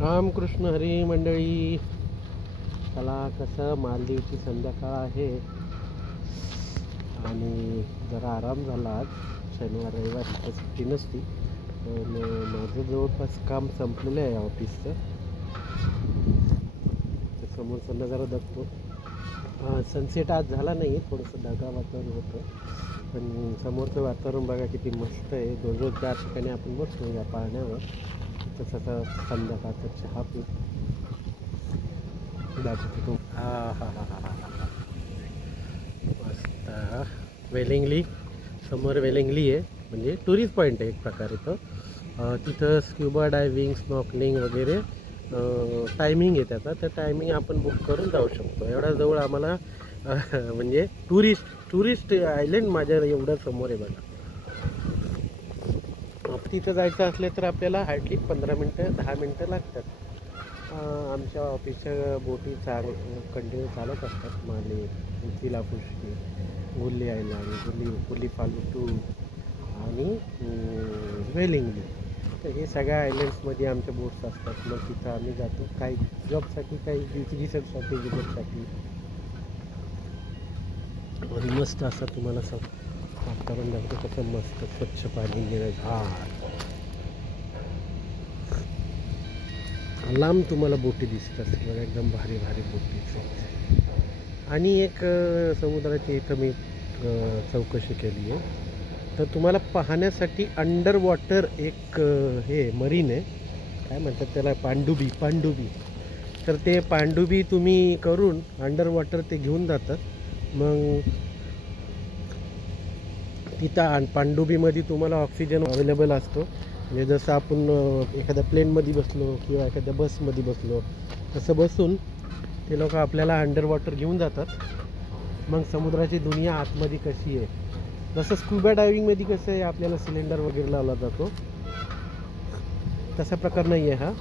रामकृष्ण हरी मंडळी. चला, कसं मालदीवची संध्याकाळ आहे आणि जरा आराम झाला. आज शनिवार रविवार इथं सुट्टी नसती, पण माझं जवळपास काम संपलेलं आहे ऑफिसचं. समोरचं नजारा बघतो. सनसेट आज झाला नाही, थोडंसं ढगाळ वातावरण होतं, पण समोरचं वातावरण बघा किती मस्त आहे. रोज रोज त्या ठिकाणी आपण बसतो या पाळण्यावर, तसं संध्याकाळचा चहा पी दाखवतो. हा हा हा हा हा मस्त. वेलिंगली, समोर वेलिंगली आहे, म्हणजे टुरिस्ट पॉईंट आहे एक प्रकारे. तो तिथं स्क्युबा डायव्हिंग, स्नॉर्कलिंग वगैरे टायमिंग आहे त्याचा. त्या टायमिंग आपण बुक करून जाऊ शकतो. एवढ्या जवळ आम्हाला म्हणजे टुरिस्ट आयलंड माझ्या एवढं समोर आहे बघा. तिथं जायचं असले तर आपल्याला हार्डली 15 मिनटं 10 मिनटं लागतात. आमच्या ऑफिसच्या बोटी कंटिन्यू चालत असतात. माले, तिला पुष्टी, गुल्ली आयलंड, गुल्ली फालुटू आणि वेलिंगली. तर हे सगळ्या आयलंड्समध्ये आमच्या बोट्स असतात. मग तिथं आम्ही जातो, काही जॉबसाठी, काही रिसर्चसाठी, विजिटसाठी. आणि मस्त असं तुम्हाला वातावरण दाखवतो, कसं मस्त स्वच्छ पाणी, निराधार. लांब तुम्हाला बोटी दिसत असतील बघा, एकदम भारी भारी बोटी. आणि एक समुद्राची इथं मी चौकशी केली आहे, तर तुम्हाला पाहण्यासाठी अंडर वॉटर एक हे मरीन आहे, काय म्हणतात त्याला, पांडुबी. तर ते पांडुबी तुम्ही करून अंडर वॉटर ते घेऊन जातात. मग तिथं पांडुबीमध्ये तुम्हाला ऑक्सिजन अवेलेबल असतो. म्हणजे जसं आपण एखाद्या प्लेनमध्ये बसलो किंवा एखाद्या बसमध्ये बसलो, तसं बसून ते लोक आपल्याला अंडर वॉटर घेऊन जातात. मग समुद्राची दुनिया आतमध्ये कशी आहे, जसं स्कूबा डायव्हिंगमध्ये कसं आहे आपल्याला सिलेंडर वगैरे लावला जातो, तसा प्रकार नाही आहे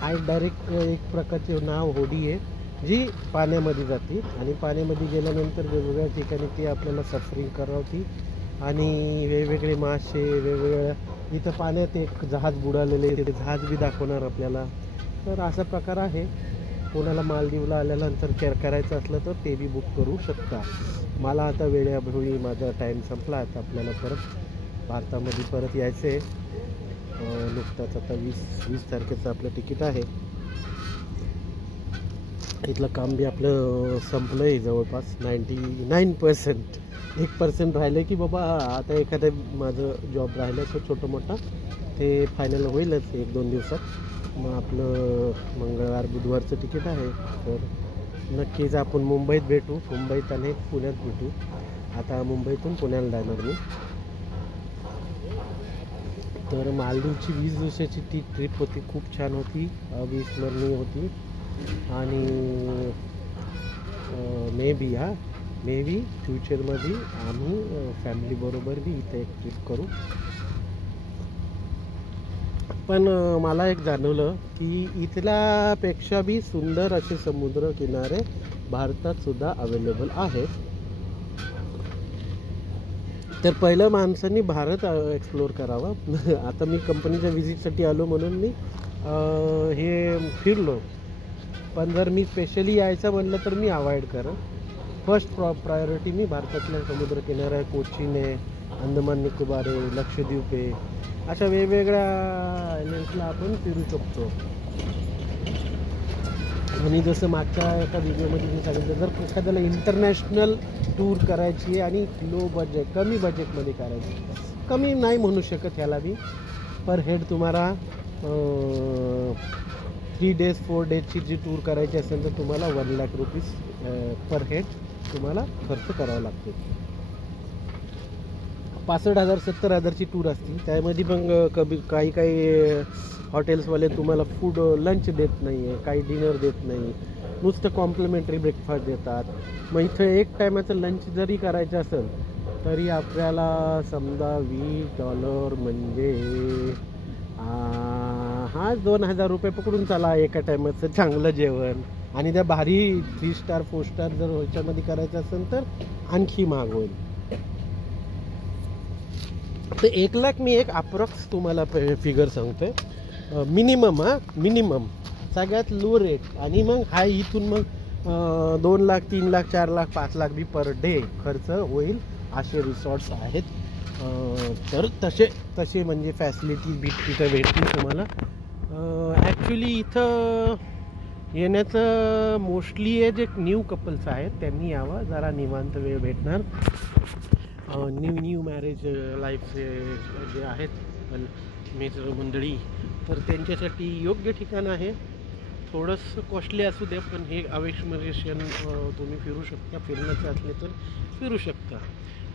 हा डायरेक्ट एक प्रकारचे नाव होडी आहे, जी पाण्यामध्ये जाते. आणि पाण्यामध्ये गेल्यानंतर वेगवेगळ्या ठिकाणी ती आपल्याला सफरिंग करवती. आणि वेगवेगळे मासे, वेगवेगळ्या इथं पाण्यात एक जहाज बुडालेले, ते जहाज बी दाखवणार आपल्याला. तर असा प्रकार आहे. कोणाला मालदीवला आल्यानंतर करायचं असलं तर ते बी बुक करू शकता. मला आता वेळेअभावी माझा टाईम संपला. आता आपल्याला परत भारतामध्ये परत यायचं आहे. नुकताच आता 20 तारखेचं आपलं तिकीट आहे. इथलं काम बी आपलं संपलं आहे जवळपास 99%. 1% राहिलं की बाबा आता एखादं माझं जॉब राहिलं तर छोटं मोठं ते फायनल होईलच 1-2 दिवसात. मग आपलं मंगळवार बुधवारचं तिकीट आहे. तर नक्कीच आपण मुंबईत भेटू, मुंबईत आणि पुण्यात भेटू. आता मुंबईतून पुण्याला जाणार मी. तर मालदीवची 20 दिवसाची ती ट्रिप होती, खूप छान होती, अविस्मरणीय होती. आणि मे बी फ्युचरमध्ये आम्ही फॅमिलीबरोबर बी इथे एक ट्रिप करू. पण मला एक जाणवलं की इथल्यापेक्षा बी सुंदर असे समुद्र किनारे भारतात सुद्धा अवेलेबल आहेत. तर पहिलं माणसांनी भारत एक्सप्लोअर करावा. आता मी कंपनीच्या व्हिजिटसाठी आलो म्हणून मी हे फिरलो, पण जर मी स्पेशली यायचं म्हणलं तर मी अवॉइड करेन. फर्स्ट प्रायोरिटी मी भारतातल्या समुद्रकिनारा आहे, कोचीन आहे, अंदमान निकोबार आहे, लक्षद्वीप आहे, अशा वेगवेगळ्या आयलंड्सला आपण फिरू शकतो. आणि जसं मागच्या एका व्हिडिओमध्ये मी सांगितलं, जर एखाद्याला इंटरनॅशनल टूर करायची आहे आणि लो बजेट, कमी बजेटमध्ये करायची, कमी नाही म्हणू शकत ह्याला मी, पर हेड तुम्हाला 3 days 4 days जी टूर करायची असेल तर तुम्हाला 1 लाख रुपीज पर हेड तुम्हाला खर्च करावा लागतो. 65,000 70,000ची टूर असतील, त्यामध्ये पण काही हॉटेल्सवाले तुम्हाला फूड लंच देत नाही आहे, काही डिनर देत नाही, नुसतं कॉम्प्लिमेंटरी ब्रेकफास्ट देतात. मग इथं एक टायमाचं लंच जरी करायचं असेल तरी आपल्याला समजा $20 म्हणजे 2,000 रुपये पकडून चला एका टायमाचं चांगलं जेवण. आणि त्या भारी 3 स्टार 4 स्टार जर ह्याच्यामध्ये करायचं असेल तर आणखी महाग होईल. तर 1 लाख मी एक अप्रॉक्स तुम्हाला फिगर सांगतोय. मिनिमम सगळ्यात लो रेट. आणि मग हा इथून मग 2 लाख 3 लाख 4 लाख 5 लाख बी पर डे खर्च होईल असे रिसॉर्ट्स आहेत. तर तसे म्हणजे फॅसिलिटीज बी तिथं भेटतील तुम्हाला. ॲक्च्युली इथं येण्याचं मोस्टली आहे जे न्यू कपल्स आहेत त्यांनी यावं, जरा निवांत वेळ भेटणार. न्यू मॅरेज लाईफ जे आहेत मित्र मंडळी, तर त्यांच्यासाठी योग्य ठिकाण आहे. थोडंसं कॉस्टली असू द्या, पण हे अवेशमरेशन तुम्ही फिरू शकता. फिरण्याचं असले तर फिरू शकता.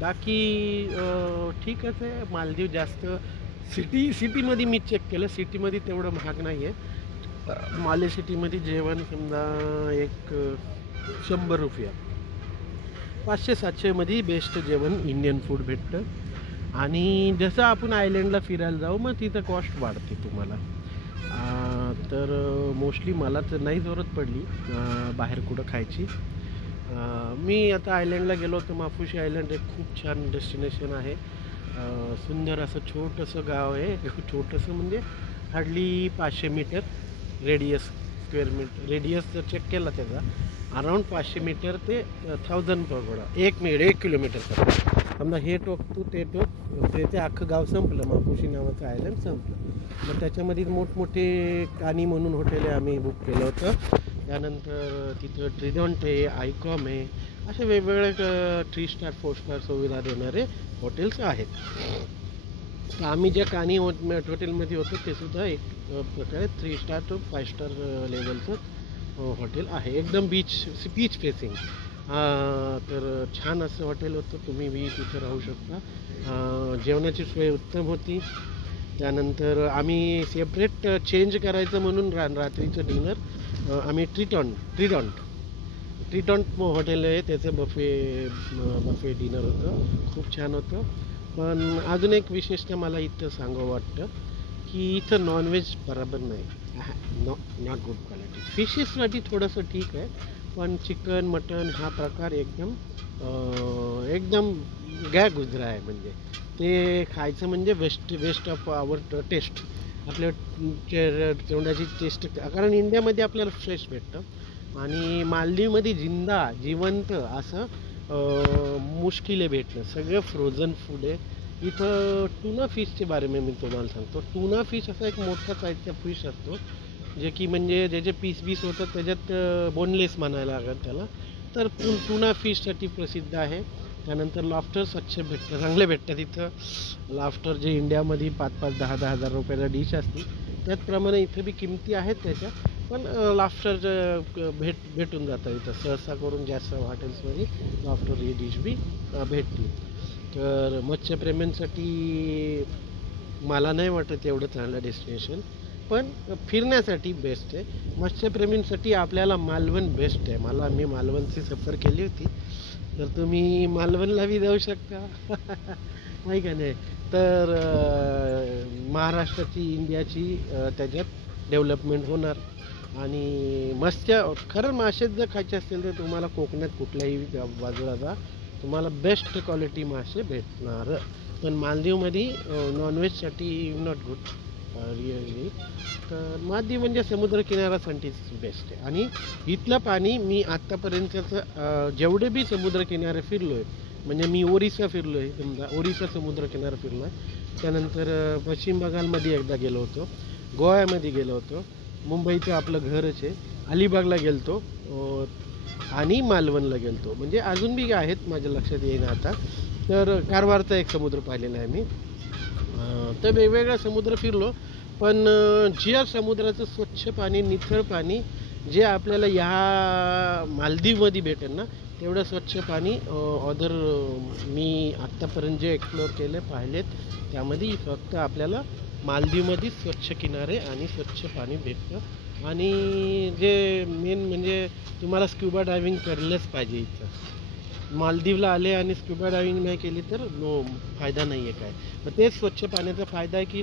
बाकी ठीकच आहे. मालदीव जास्त सिटीमध्ये मी चेक केलं, सिटीमध्ये तेवढं महाग नाही आहे. माले सिटीमध्ये जेवण समजा एक 100 रुपया, 500-700 बेस्ट जेवण इंडियन फूड भेटतं. आणि जसं आपण आयलंडला फिरायला जाऊ मग तिथं कॉस्ट वाढते तुम्हाला. तर मोस्टली मला तर नाही जरूरत पडली बाहेर कुठं खायची. मी आता आयलंडला गेलो होतो. माफुशी आयलंड एक खूप छान डेस्टिनेशन आहे. सुंदर असं छोटंसं गाव आहे. छोटंसं म्हणजे hardly 500 metre radius, square metre radius जर चेक केला त्याचा अराऊंड 500 मीटर ते 1000 पगोडा. 1 किलोमीटर समजा हे टोक तू ते टोक ते अख्खं गाव संपलं. माफुशी नावाचं आयलंड संपलं. मग त्याच्यामध्ये मोठमोठे कानी म्हणून हॉटेल आम्ही बुक केलं होतं. त्यानंतर तिथं ट्रिडॉन्ट आहे, आयकॉम आहे, असे वेगवेगळे 3 स्टार 4 स्टार सुविधा देणारे हॉटेल्स आहेत. तर आम्ही ज्या कानी हॉटेलमध्ये होतो ते सुद्धा एक प्रकारे 3 स्टार to 5 स्टार लेवलचं हॉटेल आहे. एकदम बीच फेसिंग. तर छान असं हॉटेल होतं. तुम्ही बी तिथं राहू शकता. जेवणाची सोय उत्तम होती. त्यानंतर आम्ही सेपरेट चेंज करायचं म्हणून रात्रीचं डिनर आम्ही ट्रिडॉन्ट हॉटेल आहे, त्याचं बफे डिनर होतं. खूप छान होतं. पण अजून एक विशेषतः मला इथं सांगावं वाटतं की इथं नॉनव्हेज बरोबर नाही. Not good quality. फिशेससाठी थोडंसं ठीक आहे, पण चिकन मटन हा प्रकार एकदम गुजरा आहे. म्हणजे ते खायचं म्हणजे वेस्ट ऑफ आवर टेस्ट. आपल्या तोंडाची टेस्ट, कारण इंडियामध्ये आपल्याला फ्रेश भेटतं आणि मालदीवमध्ये जिवंत असं मुश्किल भेटणं. सगळं फ्रोझन फूड आहे. इथं टुना फिशचे बारे में मी तुम्हाला सांगतो. टुना फिश असा एक मोठा साईजचा फिश असतो जे की म्हणजे ज्याचे पीस होतात त्याच्यात बोनलेस म्हणायला लागत त्याला. तर टुना फिशसाठी प्रसिद्ध आहे. त्यानंतर लॉबस्टर स्वच्छ भेटतं, चांगले भेटतात इथं. लॉबस्टर जे इंडियामध्ये 5-5, 10-10 हजार रुपयाला डिश असते त्याचप्रमाणे इथं बी किमती आहेत त्याच्या. पण लॉबस्टर भेटून जातं इथं. सहसा करून जास्त हॉटेल्समध्ये लॉबस्टर ही डिश बी भेटते. तर मत्स्यप्रेमींसाठी मला नाही वाटत एवढं चांगलं डेस्टिनेशन, पण फिरण्यासाठी बेस्ट आहे. मत्स्यप्रेमींसाठी आपल्याला मालवण बेस्ट आहे. मी मालवणची सफर केली होती, तर तुम्ही मालवणला बी जाऊ शकता. नाही का नाही. तर महाराष्ट्राची इंडियाची त्याच्यात डेव्हलपमेंट होणार. आणि खरं मासे जर खायचे असतील तर तुम्हाला कोकणात कुठल्याही बाजूला जा, तुम्हाला बेस्ट क्वालिटी मासे भेटणार. पण मालदीवमध्ये नॉनव्हेजसाठी नॉट गुड रिअली. तर मालदीव म्हणजे समुद्रकिनाऱ्यासाठीच बेस्ट आहे. आणि इथलं पाणी मी आत्तापर्यंतचं जेवढे बी समुद्रकिनारे फिरलो आहे, म्हणजे मी ओरिसा फिरलो आहे, समजा ओरिसा समुद्रकिनारा फिरलो आहे. त्यानंतर पश्चिम बंगालमध्ये एकदा गेलो होतो, गोव्यामध्ये गेलो होतो, मुंबईचं आपलं घरच आहे, अलिबागला गेलो होतो आणि मालवणला गेलो होतो. म्हणजे अजून बी आहेत माझ्या लक्षात येईना आता. तर कारवारचा एक समुद्र पाहिलेला आहे मी. तर वेगवेगळा समुद्र फिरलो, पण ज्या समुद्राचं स्वच्छ पाणी, नितळ पाणी जे आपल्याला ह्या मालदीवमध्ये भेटेल ना, तेवढं स्वच्छ पाणी अदर मी आत्तापर्यंत जे एक्सप्लोअर केले पाहिलेत त्यामध्ये फक्त आपल्याला मालदीवमध्ये स्वच्छ किनारे आणि स्वच्छ पाणी भेटतं. आणि जे मेन म्हणजे तुम्हाला स्क्युबा डायव्हिंग करलंच पाहिजे इथं. मालदीवला आले आणि स्क्युबा डायव्हिंग नाही केली तर फायदा नाही आहे काय. मग तेच स्वच्छ पाण्याचा फायदा आहे की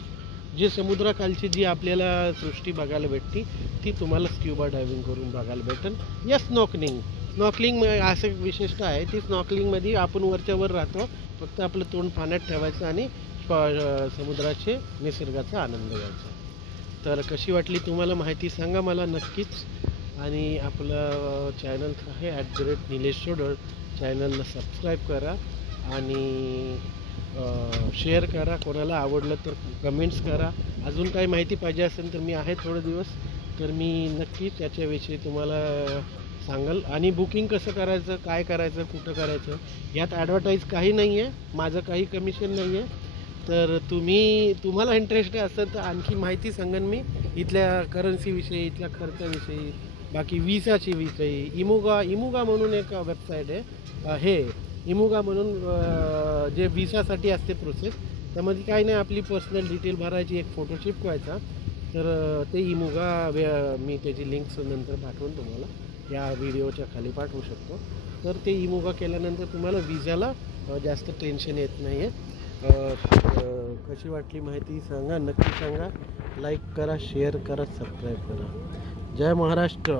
जे समुद्राखालची जी आपल्याला सृष्टी बघायला भेटते ती तुम्हाला स्क्युबा डायव्हिंग करून बघायला भेटेल. या स्नॉकलिंग असं विशेषतः आहे. ती स्नॉकलिंगमध्ये आपण वरच्यावर राहतो, फक्त आपलं तोंड पाण्यात ठेवायचं आणि समुद्राचे निसर्गाचा आनंद घ्यायचा. तर कशी वाटली तुम्हाला माहिती सांगा मला नक्कीच. आणि आपलं चॅनल आहे @निलेश सोडळ. चॅनलला सबस्क्राईब करा आणि शेअर करा. कोणाला आवडलं तर कमेंट्स करा. अजून काही माहिती पाहिजे असेल तर मी आहे थोडे दिवस, तर मी नक्कीच त्याच्याविषयी तुम्हाला सांगाल. आणि बुकिंग कसं करायचं, काय करायचं, कुठं करायचं, यात ॲडव्हर्टाईज काही नाही आहे, माझं काही कमिशन नाही आहे. तर तुम्हाला इंटरेस्ट असेल तर आणखी माहिती सांगेन मी इथल्या करन्सीविषयी, इथल्या खर्चाविषयी, बाकी विसाची विषयी. इमुगा म्हणून एक वेबसाईट आहे, हे इमुगा म्हणून जे विसासाठी असते प्रोसेस, त्यामध्ये काही नाही, आपली पर्सनल डिटेल भरायची, एक फोटो चिपकवायचा. तर ते मी त्याची लिंक्स नंतर पाठवून तुम्हाला या व्हिडिओच्या खाली पाठवू शकतो. तर ते इमुगा केल्यानंतर तुम्हाला विजाला जास्त टेन्शन येत नाही आहे. कशी वाटली माहिती सांगा, नक्की सांगा. लाईक करा, शेअर करा, सबस्क्राईब करा. जय महाराष्ट्र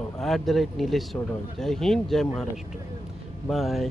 @निलेश सोडळ. जय हिंद, जय महाराष्ट्र. बाय.